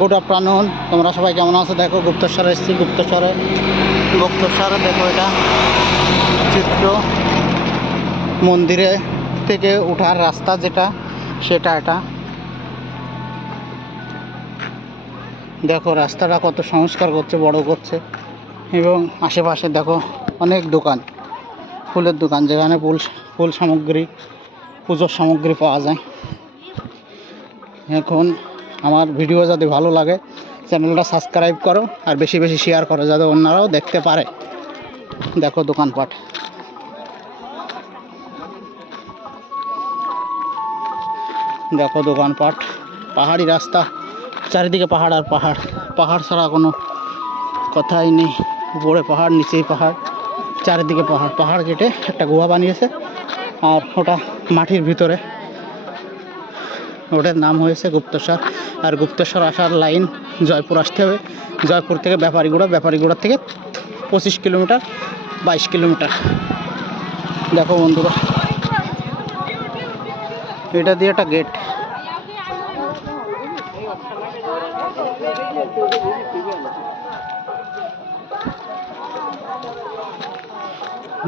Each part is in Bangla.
গুড আফটারনুন, তোমরা সবাই কেমন আছো? দেখো গুপ্তেশ্বরে এসেছি। গুপ্তেশ্বরে দেখো, এটা চিত্র মন্দিরে থেকে ওঠার রাস্তা যেটা, সেটা এটা দেখো। রাস্তাটা কত সংস্কার করছে, বড় করছে। এবং আশেপাশে দেখো অনেক দোকান, ফুলের দোকান, যেখানে ফুল সামগ্রী, পুজোর সামগ্রী পাওয়া যায়। এখন আমার ভিডিও যদি ভালো লাগে চ্যানেলটা সাবস্ক্রাইব করো আর বেশি বেশি শেয়ার করো, যাতে অন্যরাও দেখতে পারে। দেখো দোকানপাট, দেখো দোকানপাট, পাহাড়ি রাস্তা, চারিদিকে পাহাড় আর পাহাড়। পাহাড় ছাড়া কোনো কথাই নেই। উপরে পাহাড়, নিচেই পাহাড়, চারিদিকে পাহাড়। পাহাড় কেটে একটা গুহা বানিয়েছে, আর ওটা মাটির ভিতরে। ওটার নাম হয়েছে গুপ্তেশ্বর। আর গুপ্তেশ্বর আসার লাইন জয়পুর আসতে হবে। জয়পুর থেকে ব্যাপারীগুড়া থেকে 25 কিলোমিটার, 22 কিলোমিটার। দেখো বন্ধুরা, এটা দিয়ে একটা গেট।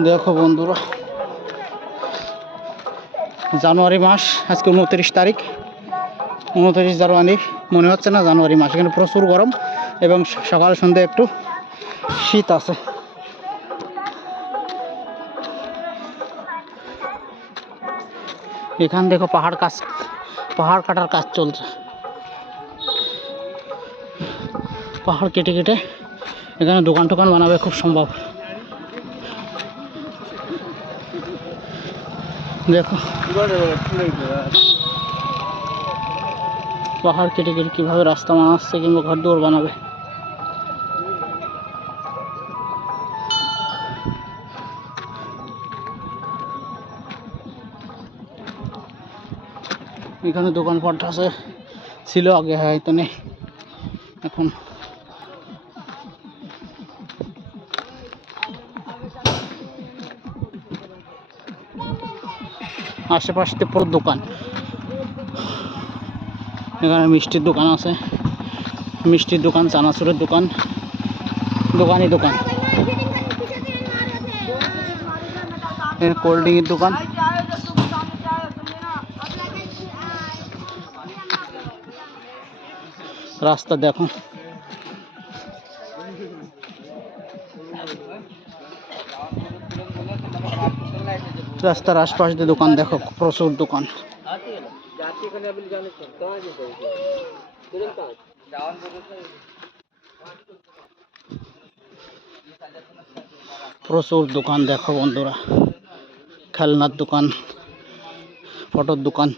দেখো বন্ধুরা, জানুয়ারি মাস, আজকে 29 তারিখ। 29 জানুয়ারি মনে হচ্ছে না জানুয়ারি মাস। এখানে প্রচুর গরম এবং সকাল সন্ধ্যে একটু শীত আছে। এখানে দেখো পাহাড় কাটার কাজ চলছে। পাহাড় কেটে কেটে এখানে দোকান টোকান বানাবে খুব সম্ভব। দেখো পাহাড় কেটে কেটে কীভাবে রাস্তা বানাচ্ছে কিংবা ঘর দুয়ার বানাবে। এখানে দোকানপাট আছে, ছিল আগে, হয়তো নেই এখন। আশেপাশে পুরো দোকান। এখানে মিষ্টির দোকান আছে, মিষ্টির দোকান, চানাচুরের দোকান, দোকানই দোকান। কোল্ড ড্রিঙ্কের দোকান। রাস্তা দেখো, রাস্তার আশপাশ দিয়ে দোকান। দেখো প্রচুর দোকান। প্রচুর দোকান দেখো বন্ধুরা, খেলনার দোকান, ফটোর দোকান।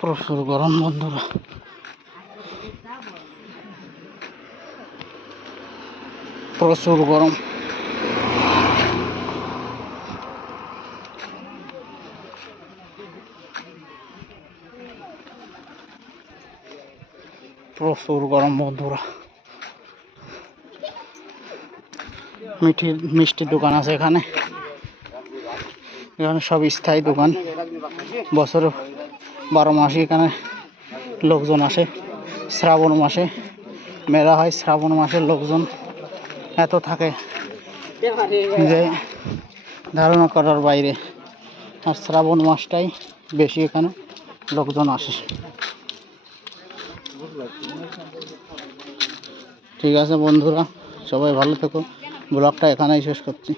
প্রচুর গরম বন্ধুরা, প্রচুর গরম। প্রচুর গরম বন্ধুরা। মিষ্টির দোকান আছে এখানে। এখানে সব স্থায়ী দোকান, বছর 12 মাসে এখানে লোকজন আসে। শ্রাবণ মাসে মেলা হয়, শ্রাবণ মাসে লোকজন এত থাকে যে ধারণা করার বাইরে। আর শ্রাবণ মাসটাই বেশি এখানে লোকজন আসে। ঠিক আছে বন্ধুরা, সবাই ভালো থেকো। ব্লগটা এখানেই শেষ করছি।